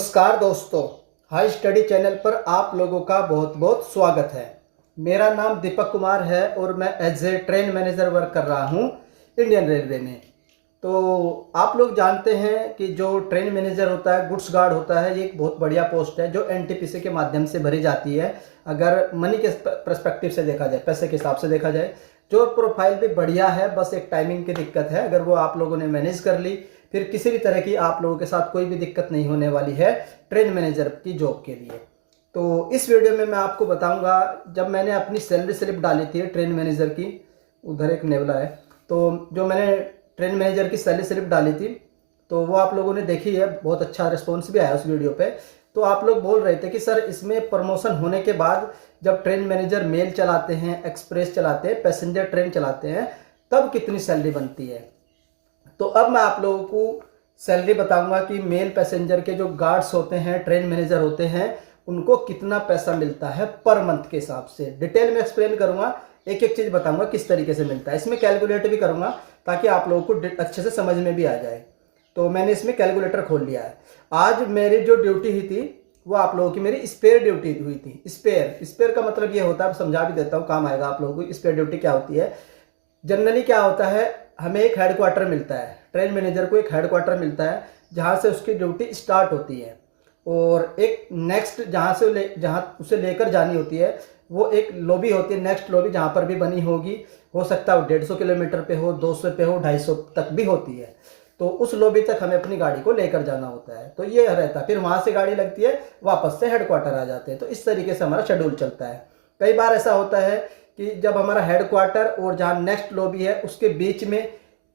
नमस्कार दोस्तों, high study channel पर आप लोगों का बहुत बहुत स्वागत है। मेरा नाम दीपक कुमार है और मैं as a train manager work कर रहा हूं इंडियन रेलवे में। तो आप लोग जानते हैं कि जो ट्रेन मैनेजर होता है, गुड्स गार्ड होता है, ये एक बहुत बढ़िया पोस्ट है जो एनटीपीसी के माध्यम से भरी जाती है। अगर मनी के पर्सपेक्टिव से देखा जाए, पैसे के हिसाब से देखा जाए, जो प्रोफाइल भी बढ़िया है, बस एक टाइमिंग की दिक्कत है। अगर वो आप लोगों ने मैनेज कर ली, फिर किसी भी तरह की आप लोगों के साथ कोई भी दिक्कत नहीं होने वाली है ट्रेन मैनेजर की जॉब के लिए। तो इस वीडियो में मैं आपको बताऊंगा, जब मैंने अपनी सैलरी स्लिप डाली थी ट्रेन मैनेजर की, उधर एक नेवला है, तो जो मैंने ट्रेन मैनेजर की सैलरी स्लिप डाली थी तो वो आप लोगों ने देखी है, बहुत अच्छा रिस्पॉन्स भी आया उस वीडियो पे। तो आप लोग बोल रहे थे कि सर इसमें प्रमोशन होने के बाद जब ट्रेन मैनेजर मेल चलाते हैं, एक्सप्रेस चलाते हैं, पैसेंजर ट्रेन चलाते हैं, तब कितनी सैलरी बनती है। तो अब मैं आप लोगों को सैलरी बताऊंगा कि मेल पैसेंजर के जो गार्ड्स होते हैं, ट्रेन मैनेजर होते हैं, उनको कितना पैसा मिलता है पर मंथ के हिसाब से। डिटेल में एक्सप्लेन करूंगा, एक एक चीज़ बताऊंगा किस तरीके से मिलता है। इसमें कैलकुलेटर भी करूंगा ताकि आप लोगों को अच्छे से समझ में भी आ जाए। तो मैंने इसमें कैलकुलेटर खोल लिया है। आज मेरी जो ड्यूटी हुई थी वो आप लोगों की मेरी स्पेयर ड्यूटी हुई थी। स्पेयर का मतलब ये होता है, समझा भी देता हूँ, काम आएगा आप लोगों को। स्पेयर ड्यूटी क्या होती है, जनरली क्या होता है, हमें एक हेडक्वार्टर मिलता है, ट्रेन मैनेजर को एक हेडक्वार्टर मिलता है जहाँ से उसकी ड्यूटी स्टार्ट होती है, और एक नेक्स्ट जहाँ उसे लेकर जानी होती है वो एक लॉबी होती है, नेक्स्ट लॉबी जहाँ पर भी बनी होगी। हो सकता है 150 किलोमीटर पे हो, 200 पे हो, 250 तक भी होती है। तो उस लॉबी तक हमें अपनी गाड़ी को लेकर जाना होता है। तो ये रहता है, फिर वहाँ से गाड़ी लगती है, वापस से हेडक्वार्टर आ जाते हैं। तो इस तरीके से हमारा शेड्यूल चलता है। कई बार ऐसा होता है कि जब हमारा हेडक्वार्टर और जहाँ नेक्स्ट लॉबी है उसके बीच में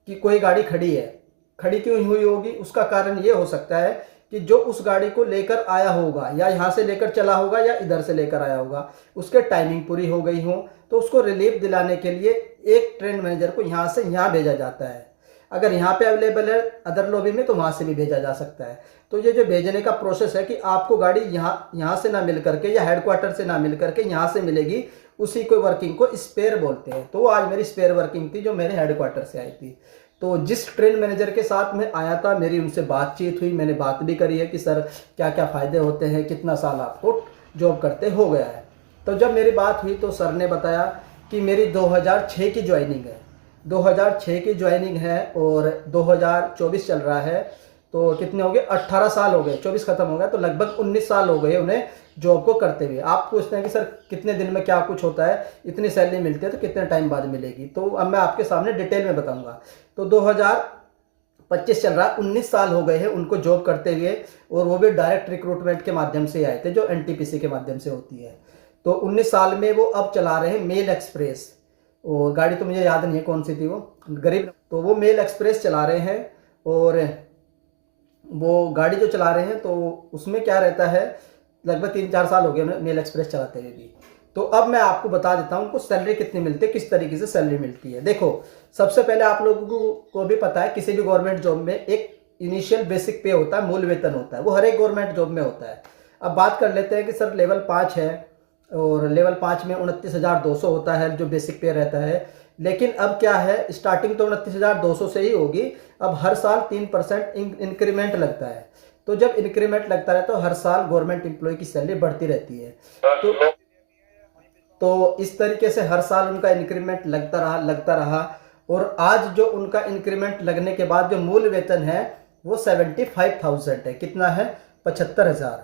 कि कोई गाड़ी खड़ी है, खड़ी क्यों हुई होगी, उसका कारण ये हो सकता है कि जो उस गाड़ी को लेकर आया होगा, या यहाँ से लेकर चला होगा या इधर से लेकर आया होगा, उसके टाइमिंग पूरी हो गई हो, तो उसको रिलीफ दिलाने के लिए एक ट्रेन मैनेजर को यहाँ से यहाँ भेजा जाता है। अगर यहाँ पे अवेलेबल है अदर लॉबी में तो वहाँ से भी भेजा जा सकता है। तो ये जो भेजने का प्रोसेस है कि आपको गाड़ी यहाँ से ना मिल करके या हेडक्वार्टर से ना मिल करके यहाँ से मिलेगी, उसी को वर्किंग को स्पेयर बोलते हैं। तो आज मेरी स्पेयर वर्किंग थी जो मेरे हेडक्वार्टर से आई थी। तो जिस ट्रेन मैनेजर के साथ मैं आया था, मेरी उनसे बातचीत हुई, मैंने बात भी करी है कि सर क्या क्या फ़ायदे होते हैं, कितना साल आपको जॉब करते हो गया है। तो जब मेरी बात हुई तो सर ने बताया कि मेरी 2006 की ज्वाइनिंग है, 2006 की ज्वाइनिंग है और 2024 चल रहा है। तो कितने हो गए, 18 साल हो गए, 24 खत्म हो गया, तो लगभग 19 साल हो गए उन्हें जॉब को करते हुए। आप पूछते हैं कि सर कितने दिन में क्या कुछ होता है, इतनी सैलरी मिलती है तो कितने टाइम बाद मिलेगी। तो अब मैं आपके सामने डिटेल में बताऊंगा। तो 2025 चल रहा है, 19 साल हो गए हैं उनको जॉब करते हुए, और वो भी डायरेक्ट रिक्रूटमेंट के माध्यम से आए थे जो एनटीपीसी के माध्यम से होती है। तो 19 साल में वो अब चला रहे हैं मेल एक्सप्रेस, और गाड़ी तो मुझे याद नहीं है कौन सी थी, वो गरीब, तो वो मेल एक्सप्रेस चला रहे हैं। और वो गाड़ी जो चला रहे हैं तो उसमें क्या रहता है, लगभग 3-4 साल हो गए उन्हें मेल एक्सप्रेस चलाते हुए भी। तो अब मैं आपको बता देता हूँ उनको सैलरी कितनी मिलती है, किस तरीके से सैलरी मिलती है। देखो, सबसे पहले आप लोगों को भी पता है किसी भी गवर्नमेंट जॉब में एक इनिशियल बेसिक पे होता है, मूल वेतन होता है, वो हर एक गवर्नमेंट जॉब में होता है। अब बात कर लेते हैं कि सर लेवल 5 है और लेवल 5 में 29,200 होता है जो बेसिक पे रहता है। लेकिन अब क्या है, स्टार्टिंग तो 29,200 से ही होगी। अब हर साल 3% इंक्रीमेंट लगता है। तो जब इंक्रीमेंट लगता है तो हर साल गवर्नमेंट एम्प्लॉय की सैलरी बढ़ती रहती है। तो इस तरीके से हर साल उनका इंक्रीमेंट लगता रहा। और आज जो उनका इंक्रीमेंट लगने के बाद जो मूल वेतन है वो 75,000 है। कितना है, 75,000।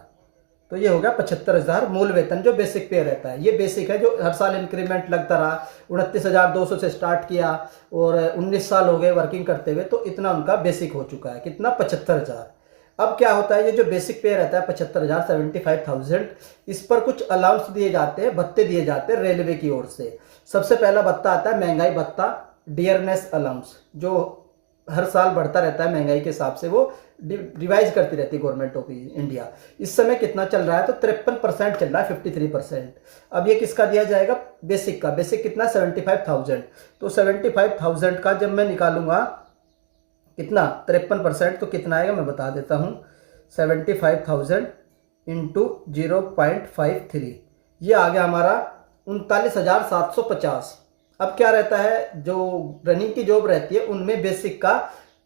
तो ये हो गया 75,000 मूल वेतन जो बेसिक पे रहता है। ये बेसिक है जो हर साल इंक्रीमेंट लगता रहा। 29,200 से स्टार्ट किया और 19 साल हो गए वर्किंग करते हुए, तो इतना उनका बेसिक हो चुका है। कितना, 75,000। अब क्या होता है, ये जो बेसिक पे रहता है 75,000, 75,000, इस पर कुछ अलाउंस दिए जाते हैं, भत्ते दिए जाते हैं रेलवे की ओर से। सबसे पहला भत्ता आता है महंगाई भत्ता, डियरनेस अलाउंस, जो हर साल बढ़ता रहता है महंगाई के हिसाब से, वो रिवाइज करती रहती है गवर्नमेंट ऑफ इंडिया। इस समय कितना चल रहा है, तो 53% चल रहा है, 53%। अब ये किसका दिया जाएगा, बेसिक का। बेसिक कितना, 75,000। तो 75,000 का जब मैं निकालूंगा कितना, 53%, तो कितना आएगा मैं बता देता हूँ। 75,000 इंटू 0.53, ये आ गया हमारा 39,750। अब क्या रहता है, जो रनिंग की जॉब रहती है उनमें बेसिक का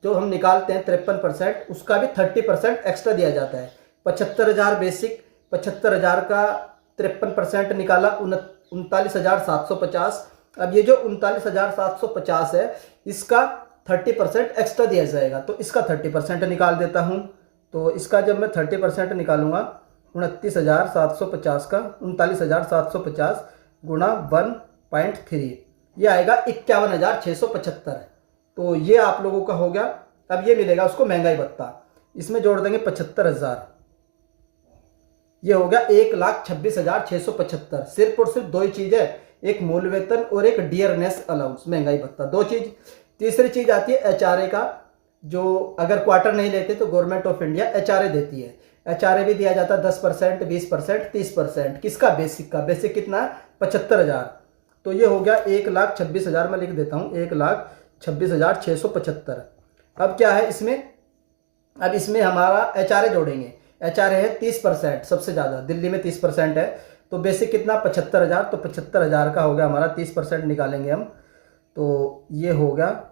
जो हम निकालते हैं 53%, उसका भी 30% एक्स्ट्रा दिया जाता है। 75,000 बेसिक, 75,000 का 53% निकाला 39,750। अब ये जो 39,750 है इसका 30% एक्स्ट्रा दिया जाएगा, तो इसका 30% निकाल देता हूँ। तो इसका जब मैं 30% निकालूंगा 29,750 का 39,750 गुणा 1.3 ये आएगा 51,675। तो ये आप लोगों का हो गया। अब ये मिलेगा उसको महंगाई भत्ता, इसमें जोड़ देंगे 75,000, ये हो गया 1,26,675। सिर्फ और सिर्फ दो ही चीज है, एक मूल वेतन और एक डियरनेस अलाउंस महंगाई भत्ता, दो चीज। तीसरी चीज आती है एचआरए का, जो अगर क्वार्टर नहीं लेते तो गवर्नमेंट ऑफ इंडिया एचआरए देती है। एचआरए भी दिया जाता है 10%, 20%, 30%। किसका? बेसिक का। बेसिक कितना है? 75,000। तो ये हो गया 1,26,000, मैं लिख देता हूँ 1,26,675। अब क्या है इसमें? अब इसमें हमारा एचआरए जोड़ेंगे। एचआरए है 30%, सबसे ज़्यादा दिल्ली में 30% है। तो बेसिक कितना? 75,000। तो 75,000 का हो गया हमारा 30% निकालेंगे हम, तो ये हो गया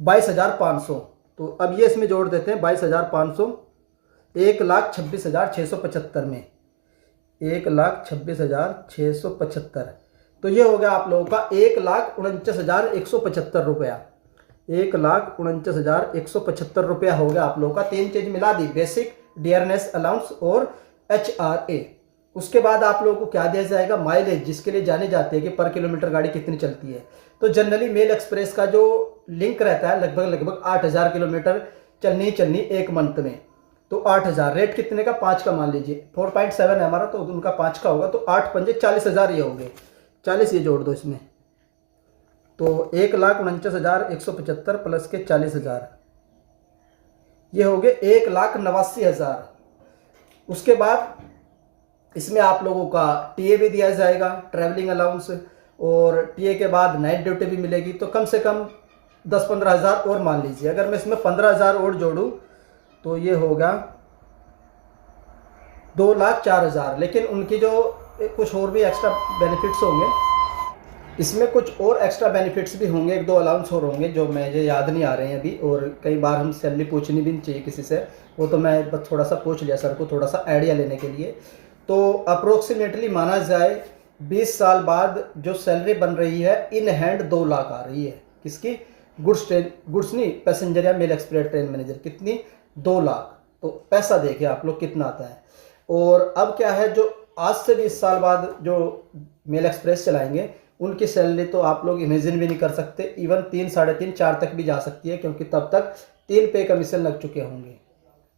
22,500। तो अब ये इसमें जोड़ देते हैं 22,500 1,26,675 में, 1,26,675। तो ये हो गया आप लोगों का 1,49,175 रुपया, 1,49,175 रुपया हो गया आप लोगों का। तीन चीज मिला दी, बेसिक, डियरनेस अलाउंस और एचआरए। उसके बाद आप लोगों को क्या दिया जाएगा? माइलेज, जिसके लिए जाने जाते हैं कि पर किलोमीटर गाड़ी कितनी चलती है। तो जनरली मेल एक्सप्रेस का जो लिंक रहता है लगभग 8,000 किलोमीटर चलनी एक मंथ में। तो 8,000 रेट कितने का? 5 का मान लीजिए, 4.7 है हमारा, तो उनका 5 का होगा। तो 8 पंजे 40,000 ये हो गए, 40 ये जोड़ दो इसमें। तो 1,49,175 प्लस के 40,000 ये हो गए 1,89,000। उसके बाद इसमें आप लोगों का टीए भी दिया जाएगा, ट्रैवलिंग अलाउंस, और टीए के बाद नाइट ड्यूटी भी मिलेगी। तो कम से कम 10-15,000 और मान लीजिए। अगर मैं इसमें 15,000 और जोड़ूं तो ये होगा 2,04,000। लेकिन उनकी जो कुछ और भी एक्स्ट्रा बेनिफिट्स होंगे, इसमें कुछ और एक्स्ट्रा बेनिफिट्स भी होंगे, एक दो अलाउंस और होंगे जो मुझे याद नहीं आ रहे हैं अभी। और कई बार हम सैलरी पूछनी भी नहीं चाहिए किसी से, वो तो मैं बस थोड़ा सा पूछ लिया सर को, थोड़ा सा आइडिया लेने के लिए। तो अप्रोक्सीमेटली माना जाए 20 साल बाद जो सैलरी बन रही है इन हैंड 2 लाख आ रही है। किसकी? गुड्स नहीं, पैसेंजर या मेल एक्सप्रेस ट्रेन मैनेजर। कितनी? 2 लाख। तो पैसा देखिए आप लोग कितना आता है। और अब क्या है, जो आज से 20 साल बाद जो मेल एक्सप्रेस चलाएंगे उनकी सैलरी तो आप लोग इमेजिन भी नहीं कर सकते। इवन 3, 3.5, 4 तक भी जा सकती है, क्योंकि तब तक 3 पे कमीशन लग चुके होंगे।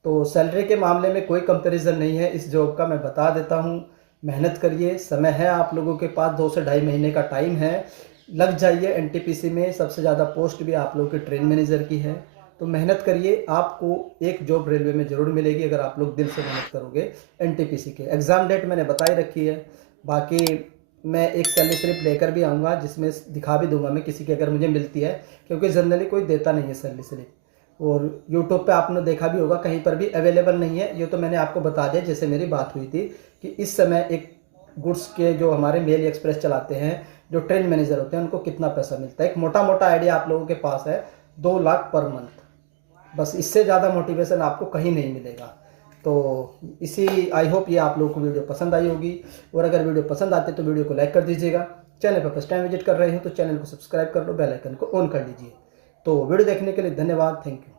तो सैलरी के मामले में कोई कंपैरिजन नहीं है इस जॉब का, मैं बता देता हूँ। मेहनत करिए, समय है आप लोगों के पास, 2 से ढाई महीने का टाइम है, लग जाइए। एनटीपीसी में सबसे ज़्यादा पोस्ट भी आप लोगों के ट्रेन मैनेजर की है। तो मेहनत करिए, आपको एक जॉब रेलवे में ज़रूर मिलेगी अगर आप लोग दिल से मेहनत करोगे। एनटीपीसी के एग्ज़ाम डेट मैंने बताई रखी है। बाकी मैं एक सैलरी स्लिप लेकर भी आऊँगा, जिसमें दिखा भी दूंगा मैं किसी की अगर मुझे मिलती है, क्योंकि जनरली कोई देता नहीं है सैलरी स्लिप। और यूट्यूब पे आपने देखा भी होगा, कहीं पर भी अवेलेबल नहीं है। ये तो मैंने आपको बता दिया, जैसे मेरी बात हुई थी कि इस समय एक गुड्स के जो हमारे मेल एक्सप्रेस चलाते हैं, जो ट्रेन मैनेजर होते हैं, उनको कितना पैसा मिलता है। एक मोटा मोटा आइडिया आप लोगों के पास है, 2 लाख पर मंथ। बस इससे ज़्यादा मोटिवेशन आपको कहीं नहीं मिलेगा। तो इसी आई होप ये आप लोगों को वीडियो पसंद आई होगी। और अगर वीडियो पसंद आती है तो वीडियो को लाइक कर दीजिएगा। चैनल पर फर्स्ट टाइम विजिट कर रहे हो तो चैनल को सब्सक्राइब कर लो, बेल आइकन को ऑन कर लीजिए। तो वीडियो देखने के लिए धन्यवाद, थैंक यू।